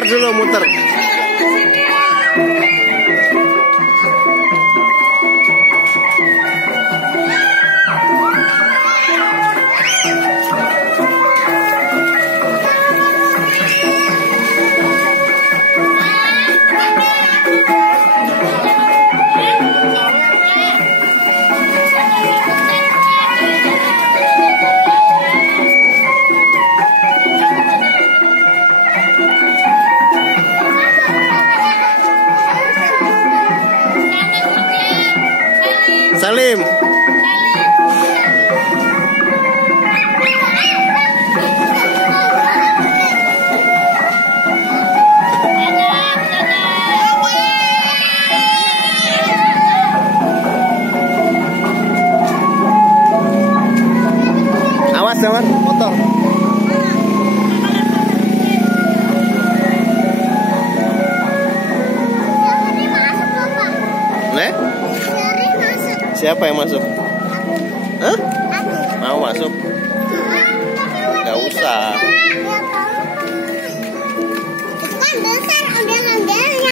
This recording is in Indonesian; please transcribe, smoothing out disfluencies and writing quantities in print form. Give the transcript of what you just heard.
Muter dulu, muter. Salim. Awas jangan motor. Nih? Siapa yang masuk? Hah? Mau masuk? Gak usah.